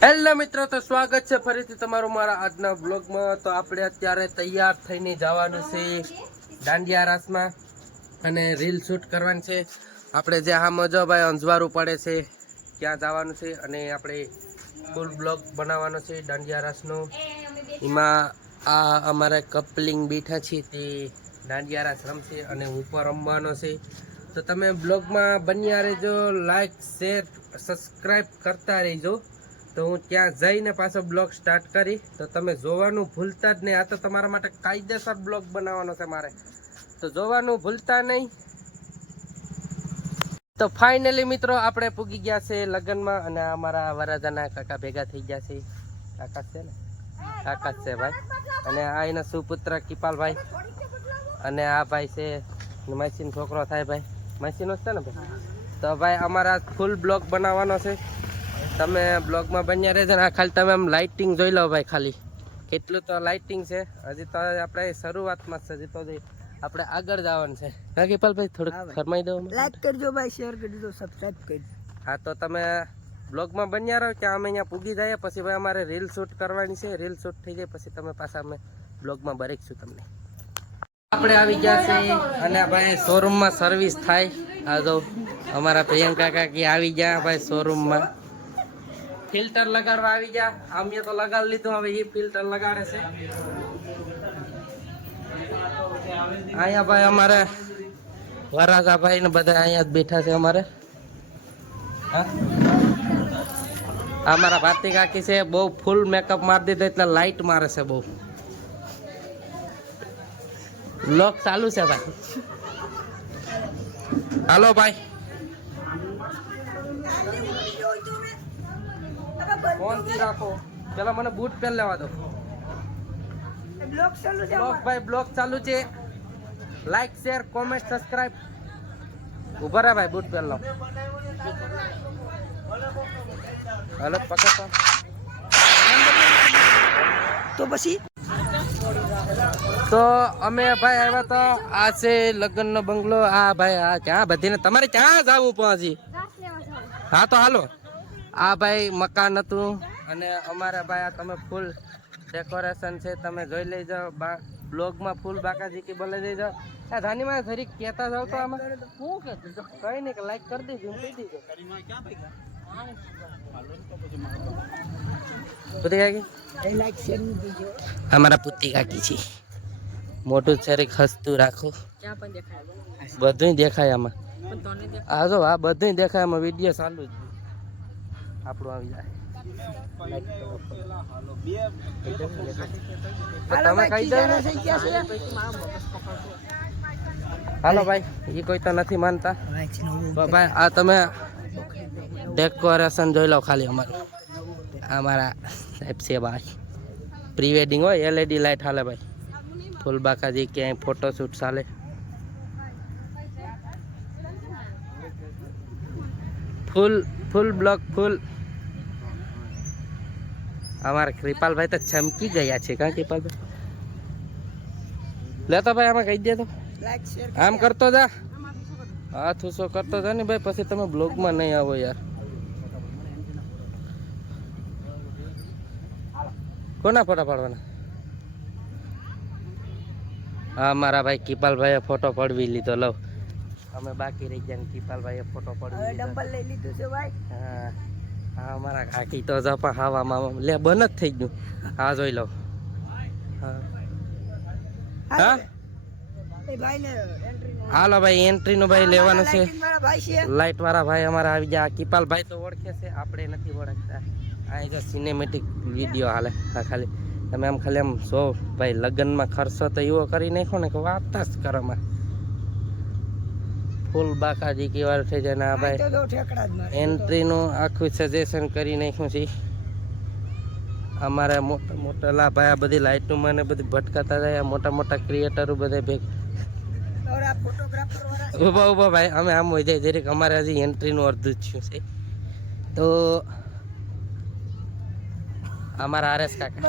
Hello મિત્રો, તો સ્વાગત છે ફરીથી તમારું મારા આજના બ્લોગમાં। તો આપણે અત્યારે તૈયાર થઈને જવાનું છે દાંડિયા રાસમાં અને રીલ શૂટ કરવાની છે। આપણે જે આ મજો ભાઈ અંજવારું પડે છે ત્યાં જવાનું છે અને આપણે ફૂલ બ્લોગ બનાવવાનો છે દાંડિયા રાસનો। એમાં આ અમારે કપલિંગ બેઠા છે તે દાંડિયા રાસ રમશે અને ઉપર રમવાનો છે। તો તમે બ્લોગમાં બન્યા રહેજો, લાઈક શેર સબસ્ક્રાઈબ કરતા રહેજો। તો હું ત્યાં જઈને પાછો બ્લોગ સ્ટાર્ટ કરી, તો તમે જોવાનું ભૂલતા જ નહીં। આ તો તમારા માટે કાયદેસર બ્લોગ બનાવવાનો છે મારે, તો જોવાનું ભૂલતા નહીં। તો ફાઇનલી મિત્રો આપણે પૂગી ગયા છે લગ્નમાં અને અમારા વરરાજાના કાકા ભેગા થઈ ગયા છે। કાકા છે ને, કાકા છે ભાઈ, અને આ એના સુપુત્ર કિપાલભાઈ, અને આ ભાઈ છે માસીનો છોકરો થાય ભાઈ, માસીનો જ છે ને ભાઈ। તો ભાઈ અમારા ફૂલ બ્લોગ બનાવવાનો છે, તમે બ્લોગમાં બન્યા રહેજો ને। આ ખાલી તમે આમ લાઇટિંગ જોઈ લો ભાઈ, ખાલી કેટલું તો લાઇટિંગ છે। હજી તો આપણે શરૂઆતમાં છે, હજી તો આપણે આગળ જવાનું છે। કિપાલભાઈ થોડુંક ફરમાઈ દો, લાઈક કરજો ભાઈ, શેર કરજો, સબસ્ક્રાઇબ કરજો। હા તો તમે બ્લોગમાં બન્યા રહો, ત્યાં અમે અહીંયા પૂગી જઈએ, પછી ભાઈ અમારે રીલ શૂટ કરવાની છે। રીલ શૂટ થઈ જાય પછી તમે પાછા અમે બ્લોગમાં બરેકશું તમને। આપણે આવી ગયા છે અને ભાઈ શોરૂમમાં સર્વિસ થાય। આ જો અમારા પ્રિયંકા કાકી આવી ગયા ભાઈ શોરૂમમાં, ફિલ્ટર લગાડવા આવી ગયા। અમે તો લગાડી લીધું, હવે એ ફિલ્ટર લગાડે છે। અહીંયા ભાઈ અમારે વરાજા ભાઈ ને બધા અહીંયા જ બેઠા છે અમારે। અમારા ભારતી કાકી છે, બહુ ફૂલ મેકઅપ મારી દીધો એટલે લાઈટ મારે છે બહુ। બ્લોગ ચાલુ છે ભાઈ, હાલો ભાઈ, ફોન થી રાખો, ચલો મને બૂટ પહેર લેવા દો। બ્લોગ ચાલુ છે, લાઈક શેર કોમેન્ટ સબસ્ક્રાઇબ। ઉભા રહે ભાઈ, બૂટ પહેર લો। હાલો પકડો તો પછી તો અમે ભાઈ આવ્યા તો આ છે લગ્નનો બંગલો। આ ભાઈ આ ક્યાં બધીને તમારે ક્યાં જવું પહોંચી? હા તો હાલો, આ ભાઈ મકાન હતું અને અમારા ભાઈ આ તમે ફૂલ ડેકોરેશન છે, તમે જોઈ લેજો। બ્લોગમાં ફૂલ બાકાજી કે બોલે દેજો। આ ધાનીમાં જરી કહેતા જાવ તો આમાં શું કહેતું કઈ નહીં, કે લાઈક કરી દેજો, કહી દેજો। અમારા પુતી કાકી છે, મોટું શરીર ખસતું રાખો, બધું દેખાય આમાં। આ જો આ બધું દેખાય આમાં, વિડીયો ચાલુ જ આપણું આવી જાય। તમે કહી દો હાલો ભાઈ, એ કોઈ તો નથી માનતા ભાઈ। આ તમે ડેકોરેશન જોઈ લો ખાલી અમારું, અમારા સાહેબ છે ભાઈ, પ્રી વેડિંગ હોય, LED લાઈટ હાલે ભાઈ, ફૂલ બાકાજી ક્યાંય ફોટોશૂટ ચાલે। ફૂલ ફૂલ બ્લોક ફૂલ। અમારા કૃપાલભાઈ તો ચમકી ગયા છે, કાં કૃપાલભાઈ? લેતો ભાઈ આમાં કહી દે તો, આમ કરતો જા, હાથ ઉસો કરતો જા ને ભાઈ, પછી તમે બ્લોગમાં નહીં આવો યાર। કોના ફોટા પાડવાના? હા મારા ભાઈ કિપાલભાઈએ ફોટો પડવી લીધો, લો અમે બાકી રહી ગયા, કિપાલભાઈએ ફોટો પડવી લીધો છે ભાઈ। હા હા અમારા કાકી તો જપા હાવામાં લે બંધ જ થઈ ગયું। હા જોઈ લો, હા હાલો ભાઈ એન્ટ્રી નું ભાઈ લેવાનું છે। લાઈટ વાળા ભાઈ અમારા આવી ગયા। કિપાલભાઈ તો ઓળખે છે, આપણે નથી ઓળખતા। આ જો સિનેમેટિક વિડીયો હાલે, હા ખાલી તમે આમ ખાલી આમ જો ભાઈ, લગ્નમાં ખર્ચો તો એવો કરી નાખો ને કે વાત જ કરવામાં ફૂલ બાકાજી કેવા થઈ જાય ને। આ ભાઈ એન્ટ્રી નું આખું સજેશન કરી નાખ્યું છે અમારા મોટા મોટા લા ભાઈ। આ બધી લાઈટનું મને બધી ભટકાતા જાય, મોટા મોટા ક્રિએટરો બધા ભેગ ઉભા ઉભા ભાઈ, અમે આમ હોય જાય દરેક, અમારે હજી એન્ટ્રીનું અડધું જ થયું છે। તો અમારા આરએસ કાકા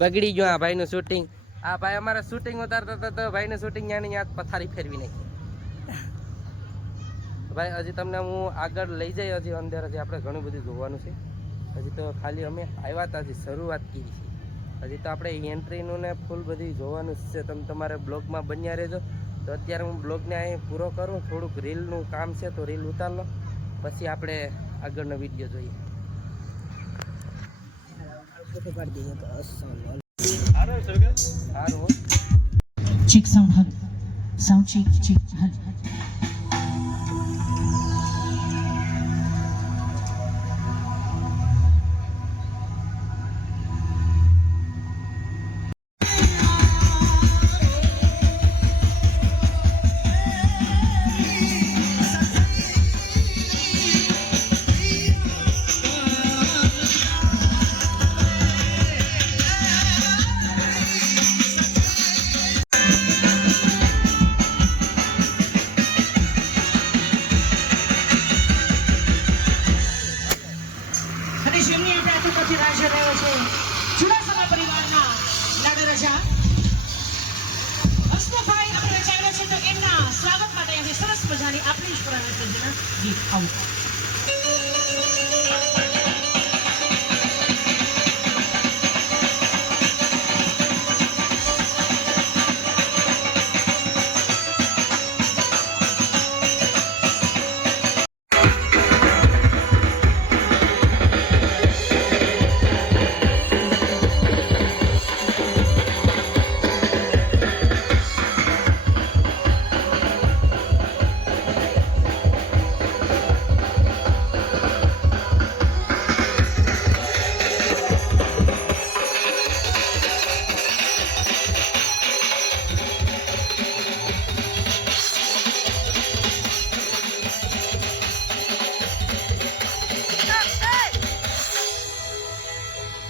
બગડી ગયો આ ભાઈનું શૂટિંગ। આ ભાઈ અમારે શૂટિંગ ઉતારતા હતા તો ભાઈનું શૂટિંગ યાની યાદ પથારી ફેરવી નાખી ભાઈ। હજી તમને હું આગળ લઈ જઈ, હજી અંદર હજી આપણે ઘણું બધું જોવાનું છે। હજી તો ખાલી અમે આવ્યા હતા, હજી શરૂઆત કરી છે. હજી તો આપણે એન્ટ્રીનું ને ફૂલ બધી જોવાનું છે. તમે તમારે બ્લોગમાં બન્યા રહેજો. તો અત્યારે હું બ્લોગને અહીં પૂરો કરું. થોડુંક રીલનું કામ છે તો રીલ ઉતાર લો, પછી આપણે આગળનો વિડીયો જોઈએ. ફોટો પાડી દઈએ તો અસલ. સારું હો. Check sound hut. Sound check hut. અને જેમની આજે આતુરતાથી રાહ જોઈ રહ્યો છે ચુડાસમા પરિવારના લાડુ રાજા હસમુખભાઈ આપણે રચાયેલા છે, તો એમના સ્વાગત માટે અહીંથી સરસ મજાની આપણી જ પુરાણ સર્જના ગીત આવું.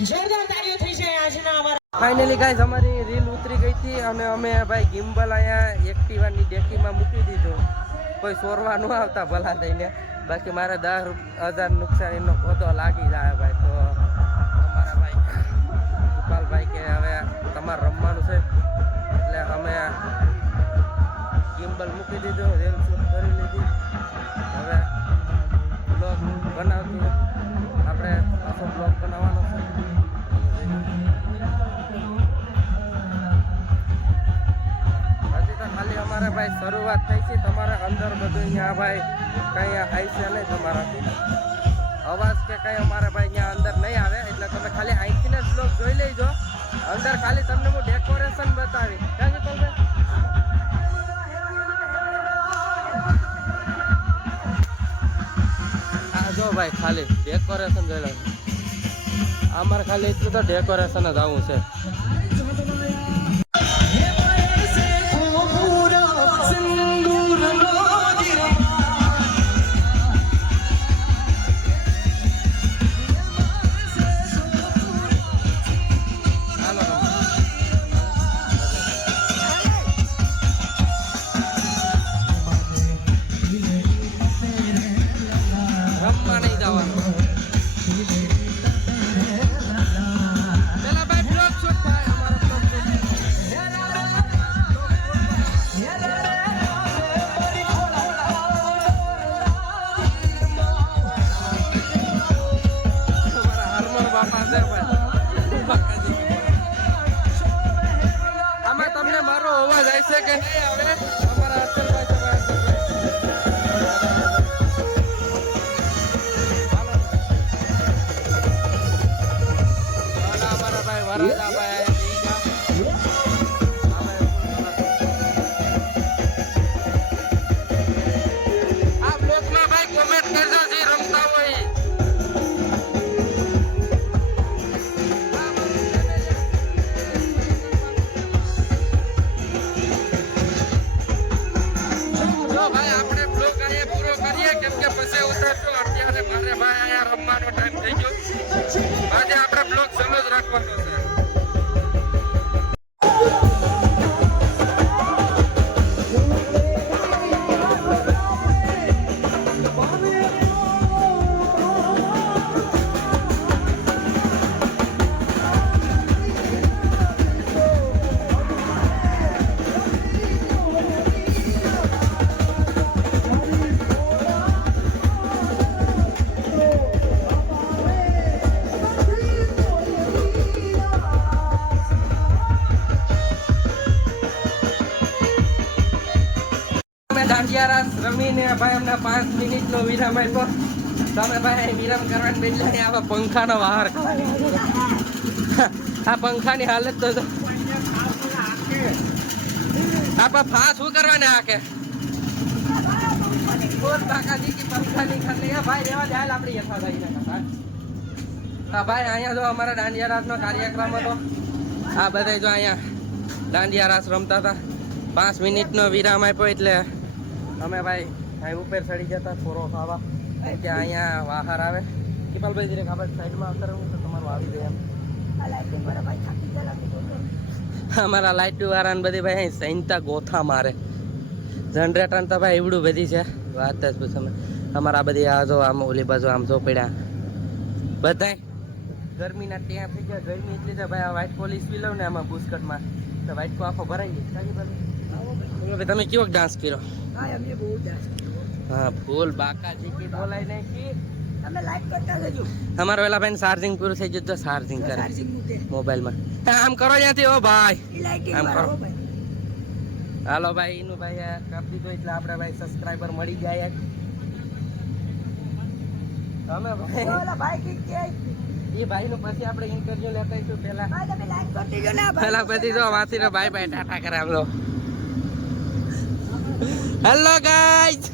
જોરદાર તાળીઓ થઈ જાય આજના અમારા. ફાઇનલી ગાઈઝ અમારી રીલ ઉતરી ગઈ હતી અને અમે ભાઈ ગિમ્બલ અહીંયા એક્ટિવાની ડેકીમાં મૂકી દીધું. કોઈ ચોરવા ન આવતા ભલા થઈને, બાકી મારે 10,000 નુકસાનીનો ખોટો લાગી જાય ભાઈ. તો અમારા ભાઈ ગોપાલભાઈ કે હવે તમારે રમવાનું છે એટલે અમે ગિમ્બલ મૂકી દીધું, રીલ શૂટ કરી લીધી. હવે બ્લોગ બનાવતું આપણે આખો બ્લોગ બનાવવાનો છે. હજી તો ખાલી અમારે ભાઈ શરૂઆત થઈ છે. તમારે અંદર બધું અહીંયા ભાઈ કંઈ આવી છે નહીં તમારાથી અવાજ કે કંઈ અમારે ભાઈ અહીંયા અંદર નહીં આવે. એટલે તમે ખાલી અહીંથી જ બ્લોગ જોઈ લેજો. અંદર ખાલી તમને હું ડેકોરેશન બતાવી ક્યાં તમે આ જો ભાઈ ખાલી ડેકોરેશન જોઈ લો. અમારે ખાલી એટલું તો ડેકોરેશન જ આવું છે. રમવા નહીં જવાનું. પેલા ભાઈ બ્લોગ શૂટ થાય અમારો બ્લોગ અમારા હરમર બાપા છે ભાઈ. આમાં તમને મારો અવાજ આવશે કે નહીં આવે? અમારા અસલભાઈ છે ભાઈ. આ બ્લોગમાં ભાઈ કોમેન્ટ કરજો જે રમતા હોય. જો ભાઈ આપણે બ્લોગ અહીંયા પૂરો કરીએ, કેમ કે પછી ઉતરશું. અત્યારે મારે ભાઈ અહીંયા રમવાનો ટાઈમ થઈ ગયો. આજે આપણે બ્લોગ ચાલુ જ રાખવાનો છે. દાંડિયા રાસ રમીને ભાઈ અમને 5 મિનિટનો વિરામ આપ્યો. તમે ભાઈ વિરામ કરવાની બેઠા ને આવા પંખાનો બહાર આ પંખાની હાલત તો આપા ફાસ શું કરવાને આકે બોલ બાકાજી કી પંખાની ખાલી ભાઈ રેવા દે હાલ આપણી યથા થઈ ના હા ભાઈ અહીંયા જો અમારા દાંડિયા રાસનો કાર્યક્રમ હતો. આ બધા જો અહીંયા દાંડિયા રાસ રમતા હતા. 5 મિનિટનો વિરામ આપ્યો એટલે અમે ભાઈ અહીં ઉપર ચડી જતા ફોરો ખાવા કે અહીંયા બહાર આવે. કિપાલભાઈ જરીક આપણે સાઈડમાં આવતા રહું તો તમારું આવી જાય એમ. અમારા લાઇટ વાળાને બધી ભાઈ અહીં સૈનતા ગોથા મારે. જનરેટર તો ભાઈ એવડું બધી છે વાત જ પૂછો. અમારા બધી આ જો આમ ઓલી બાજુ આમ જો પડ્યા બધાય ગરમીના ત્યાં થઈ ગયા. ગરમી એટલી છે ભાઈ આ વ્હાઈટ પોલીસ બી લઉં ને આમાં બુસ્કટમાં તો વ્હાઈટ કો આખો ભરાઈ ગઈ. તમે કેવો ડાન્સ કર્યો? હા ફૂલ બાકાજી કી બોલાય નાખી. અમારા પેલા ભાઈ ચાર્જિંગ પૂરું થઈ ગયું તો ચાર્જિંગ કરે મોબાઈલમાં. આમ કરો ત્યાંથી ઓ ભાઈ આમ કરો. હાલો ભાઈ એનું ભાઈ કાપી દીધું એટલે આપણે ભાઈ સબસ્ક્રાઈબર મળી જાય. અમે ભાઈ એ ભાઈ નું પછી આપણે ઇન્ટરવ્યુ લેતા છું પેલા પછી તો વાંચી નો ભાઈ ભાઈ ટાટા કરે આમ. હેલો ગાઈસ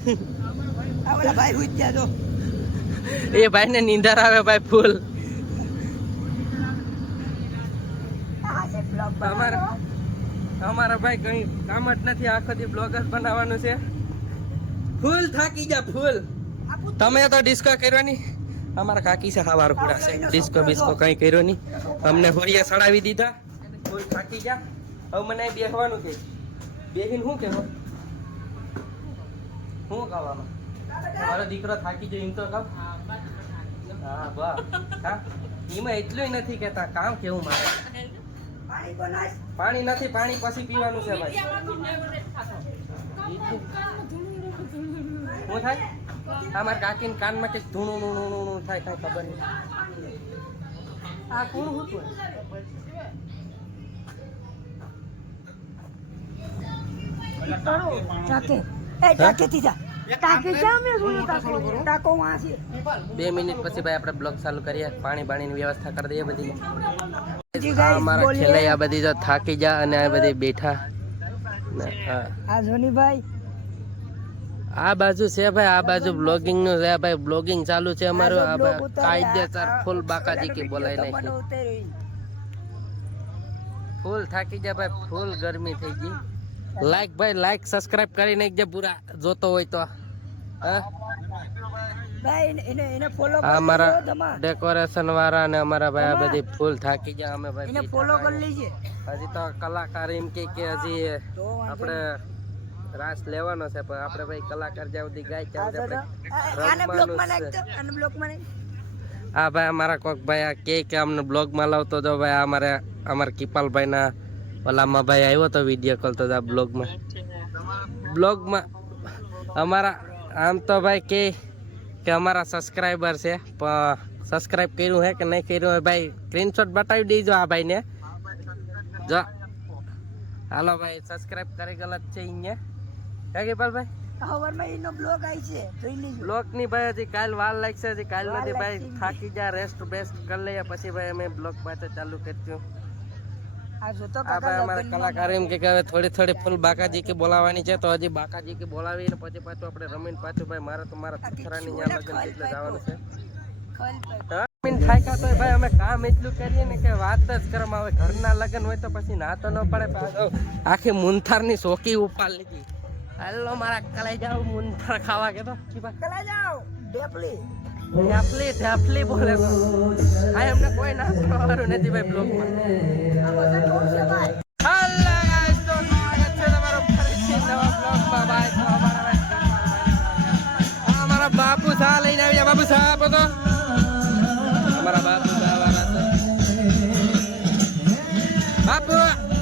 એ ભાઈ ને નીંદર આવે ભાઈ ફૂલ. અમારા ભાઈ કઈ કામ જ નથી. આખો દી બ્લોગ જ બનાવવાનું છે. ફૂલ થાકી જા ફૂલ. તમે તો ડિસ્કો કર્યો નહીં. અમારા કાકી છે હવાર કુડા છે. ડિસ્કો બિસ્કો કઈ કર્યો નહીં. અમને હોરિયા સડાવી દીધા. ફૂલ થાકી જા. હવે મને બેસવાનું કે બેહીને શું કહેવો શું કહેવામાં મારો દીકરો થાકી ગયો એમ તો કહો. હા બા હા એમાં એટલું નથી કેતા કામ કેવું મારે. પાણી નથી. પાણી પછી પીવાનું છે ભાઈ. શું થાય અમારા કાકીને કાનમાં કંઈક ધૂણું નું થાય કઈ ખબર નહીં. આ કોણ હતું બે મિનિટ પછી ભાઈ આપણે બ્લોગ ચાલુ કરીએ. પાણી બાણીની વ્યવસ્થા કરી દઈએ બધી. અમારા ખેલાઈ આ બધી જો થાકી જા અને આ બધી બેઠા. આ બાજુ છે ભાઈ આ બાજુ બ્લોગિંગ નું છે ભાઈ. બ્લોગિંગ ચાલુ છે અમારું. આ કાયદેસર ફૂલ બાકાજી કે બોલાય નાખી. ફૂલ થાકી જા ભાઈ. ફૂલ ગરમી થઈ ગઈ. લાઈક ભાઈ લાઈક સબસ્ક્રાઇબ કરી નાખજે પૂરા જોતો હોય તો. અમારા ડેકોરેશન વાળા ને અમારા ભાઈ આ બધી ફૂલ થાકી ગયા. અમે ભાઈ ફોલો કરી લેજે. હજી તો કલાકાર એમ કે હજી આપણે રાસ લેવાનો છે પણ આપણે ભાઈ કલાકાર જ્યાં સુધી ગાય ત્યાં હા ભાઈ અમારા કોક ભાઈ આ કે અમને બ્લોગ માં લાવતો જો ભાઈ અમારા કિપાલભાઈ ના ઓલામાં ભાઈ આવ્યો તો વિડીયો કોલ તો બ્લોગમાં અમારા આમ તો ભાઈ કે અમારા સબસ્ક્રાઈબર છે પણ સબસ્ક્રાઈબ કર્યું હે કે નહીં કર્યું હે ભાઈ સ્ક્રીનશોટ બતાવી દેજો આ ભાઈને. જો હાલો ભાઈ સબસ્ક્રાઈબ કરી ગલત છે અહીંયા હે કિપાલભાઈ બ્લોગ ની ભાઈ હજી કાલ વાર લાગશે. હજી કાલ નથી ભાઈ. થાકી જા રેસ્ટ બેસ્ટ કરી લઈએ પછી ભાઈ અમે બ્લોગ પાછો ચાલુ કર્યું. અમારા કલાકાર એમ કે હવે થોડી ફૂલ બાકાજી કે બોલાવાની છે તો હજી બાકાજી કે બોલાવીને પછી પાછું આપણે રમીને પાછું ભાઈ મારે તો મારા છોકરાની ત્યાં લગ્ન એટલે જવાનું છે. થાક્યા તો ભાઈ અમે કામ એટલું કરીએ ને કે વાત જ કરવામાં આવે. ઘરના લગ્ન હોય તો પછી ના તો ન પડે. આખી મુંથારની શોકી ઉપાડ લીધી. હાલો મારા કલાઈ જાવ મુંથાર ખાવા કે તો કલાઈ જાવ ઢેફલી બોલે તો આ એમને કોઈ ના કરવાનું નથી ભાઈ બ્લોગમાં. હાલો ગાઈસ તો સ્વાગત છે તમારું ફરીથી નવા બ્લોગમાં ભાઈ. તો અમારા બાપુ સા લઈને આવ્યા. બાપુ સા આપો તો અમારા બાપુ સા વાળા છે. બાપુ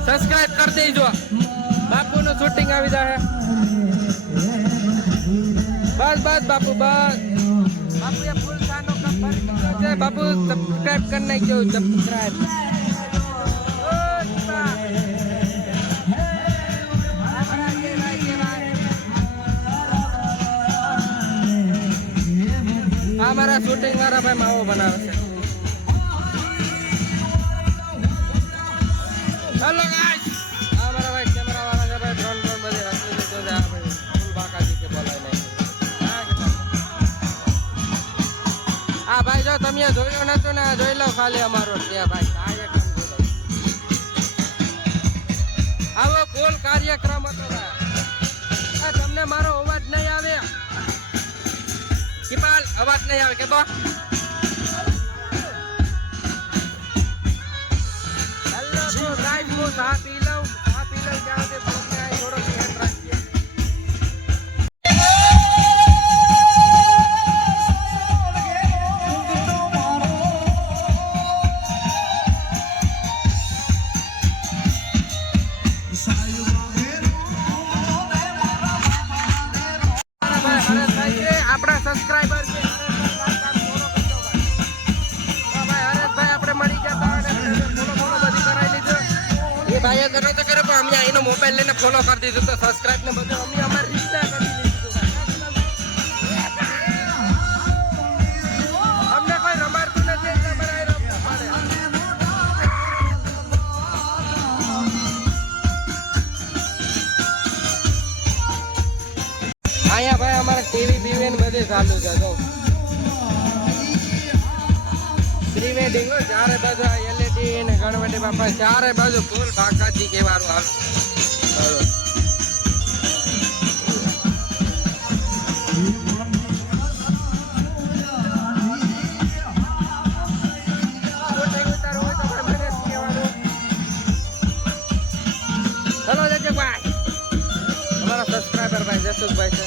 સબસ્ક્રાઇબ કરી દેજો. બાપુનું શૂટિંગ આવી જાય. બસ બસ બાપુ બસ. બાપુ એ ફૂલ સાનો કપર છે. બાપુ સબસ્ક્રાઇબ કરી નાખજો. સબસ્ક્રાઇબ શૂટિંગ વાળા ભાઈ માવો બનાવે છે. હેલો ગાઈસ, આ મારા ભાઈ કેમેરા વાળા છે ભાઈ. ડ્રોન બધી રાખી દીધો છે આ ભાઈ. ફૂલ બાકાજી કે બોલાય નહીં. હા ભાઈ, જો તમે જોયું નતું ને જોઈ લો ખાલી અમારો ત્યાં ભાઈ કાર્યક્રમ જોઈ લો. આવો ફૂલ કાર્યક્રમ હતો ભાઈ. તમને મારો અવાજ નહીં આવે? કિપાલ અવાજ નહીં આવે કે તો હેલો તો ગાઈસ, હું ચા પી લઉં ત્યાં સુધી બ્લોગને થોડો ધ્યાન રાખીએ. આપણા સબસ્ક્રાઇબર છે હરેશભાઈ, આપણે મળી ગયા હતા ફોલો બધી કરાવી લીધો. એ ભાઈએ કરો તો કરે, પણ અમે એનો મોબાઈલ લઈને ફોલો કરી દીધું તો સબસ્ક્રાઇબ ને બધું અમે અમારી રીતના કરી લીધું. અમને કોઈ રમાડતું નથી એટલે અમારે રમવું પડે. અહીંયા ભાઈ અમારે ટીવી બીવી બધે ચાલુ છે. જો પ્રી વેડિંગ ચારે બાજુ એલઈડી ને ગણપતિ બાપા ચારે બાજુ ફૂલ બાકાજી કેવાનું હાલ. હેલો જજભાઈ, અમારા સબસ્ક્રાઈબર ભાઈ જસુભાઈ છે.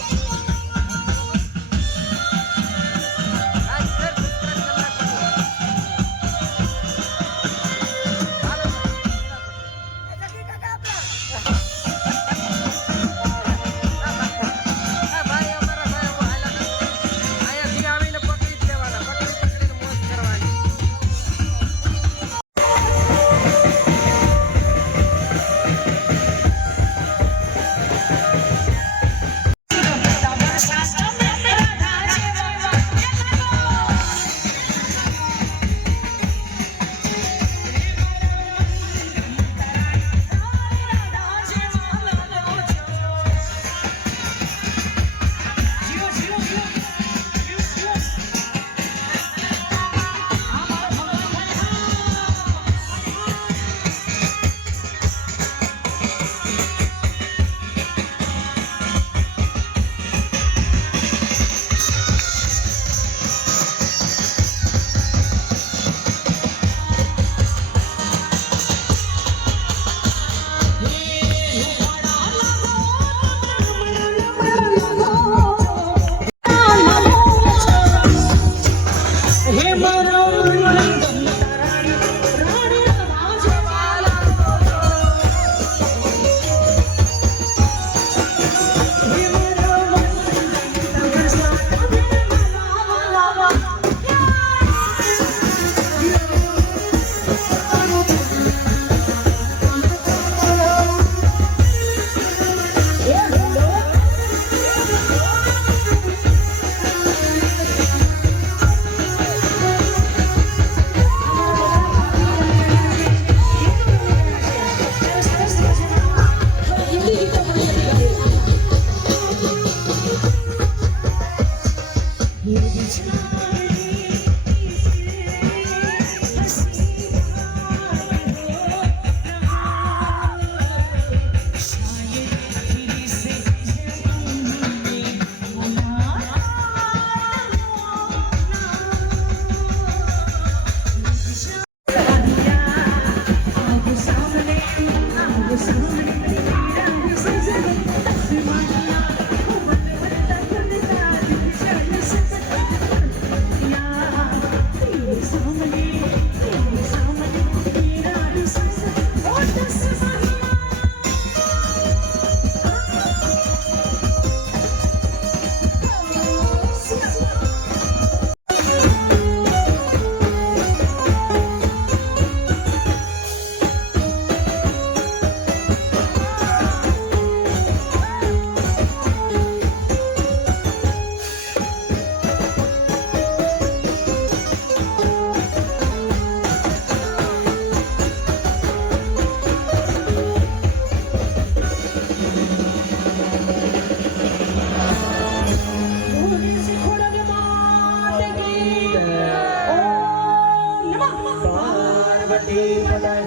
એકવાર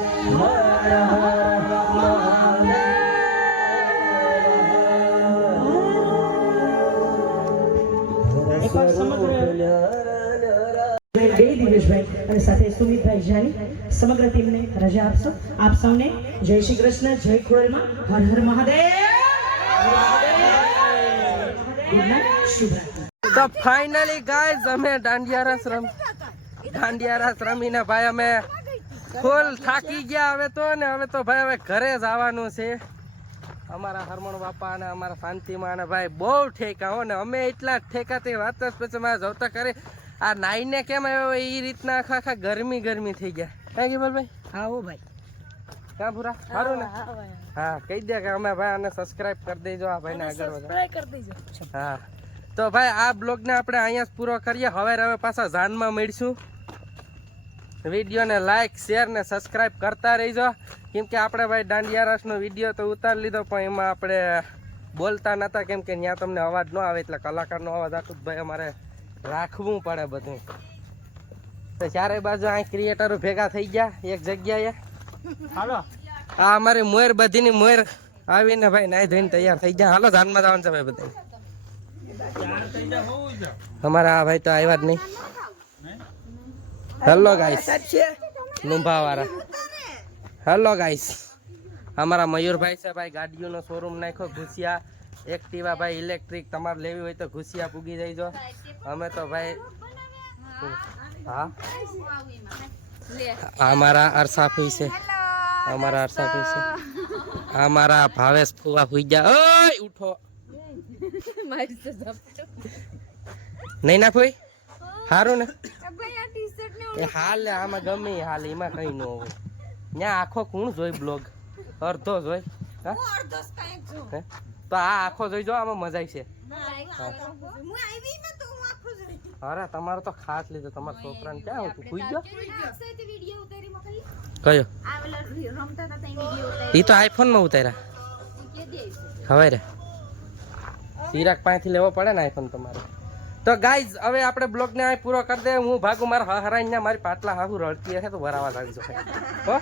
સમગ્ર બે દિવેશભાઈ અને સાથે સુમિતભાઈ જાની સમગ્ર ટીમને રજા આપશો. આપ સૌને જય શ્રી કૃષ્ણ, જય ખોડલમાં, હર હર મહાદેવ. ગુડ નાઇટ, શુભરાત્રી. તો ફાઇનલી ગાઈઝ અમે દાંડિયા રાસ રમીને ભાઈ અમે ફૂલ થાકી ગયા હવે તો ભાઈ હવે ઘરે જવાનું છે. અમારા હરમણ બાપા અને અમારા શાંતિમાં અને ભાઈ બહુ ઠેકા હો ને અમે એટલા ઠેકાથી વાત જ પછી મારા જવતા કરે આ નાઈને કેમ આવ્યો એ રીતના આખા ગરમી થઈ ગયા. કઈ ગયું ભાઈ? હા હો ભાઈ. ક્યાં પૂરા સારું ને? હા કહી દે કે અમે ભાઈ આને સબસ્ક્રાઇબ કરી દેજો, આ ભાઈને આગળ વધારો. હા તો ભાઈ આ બ્લોગને આપણે અહીંયા જ પૂરો કરીએ. હવે પાછા જાનમાં મળીશું. વિડીયોને લાઈક શેર ને સબસ્ક્રાઇબ કરતા રહીજો. કેમ કે આપણે ભાઈ દાંડિયા રાસનો વિડીયો તો ઉતારી લીધો પણ એમાં આપણે બોલતા નહોતા કેમ કે ત્યાં તમને અવાજ ન આવે એટલે કલાકારનો અવાજ આટલું ભાઈ અમારે રાખવું પડે બધું. તો ચારે બાજુ અહીં ક્રિએટરો ભેગા થઈ ગયા એક જગ્યાએ. હાલો આ અમારી મોર બધીની મોર આવીને ભાઈ નાઈ ધોઈને તૈયાર થઈ ગયા. હાલો જાનમાં જવાનું છે ભાઈ બધા. અમારા આ ભાઈ તો આવ્યા જ નહીં. હેલો ગાઈસ લુંભા વાળા. હેલો ગાઈસ અમારા મયુરભાઈ છે ભાઈ ગાડીઓનો શોરૂમ નાખ્યો. ઘુસિયા એક્ટિવા ભાઈ ઇલેક્ટ્રિક તમારે લેવી હોય તો ઘુસિયા પૂગી જઈજો. અમે તો ભાઈ હા અમારા અરસાફી છે, અમારા અરસાફી છે, અમારા ભાવેશ ફુવા હુઈ ગયા. ઓય ઉઠો નહીં ના ફોઈ સારું ને એ હાલ આમાં ગમે હાલ એમાં કઈ ન હોય. ત્યાં આખો કોણ જોઈ બ્લોગ? અડધો જોઈ. તો આ આખો જોઈ જો આમાં મજા છે. અરે તમારો તો ખાસ લીધો. તમારા છોકરાને ક્યાં હતું? ભૂઈ ગયો કયો? એ તો આઈફોન માં ઉતાર્યા હવે રે. સિરાક પાસેથી લેવો પડે ને આઈફોન તમારે. તો ગાઈઝ હવે આપણે બ્લોગને અહીં પૂરો કરી દે. હું ભાગું મારા હરાઈને મારી પાટલા હાહુ રડતી હશે તો ભરાવા આવી જશે. હો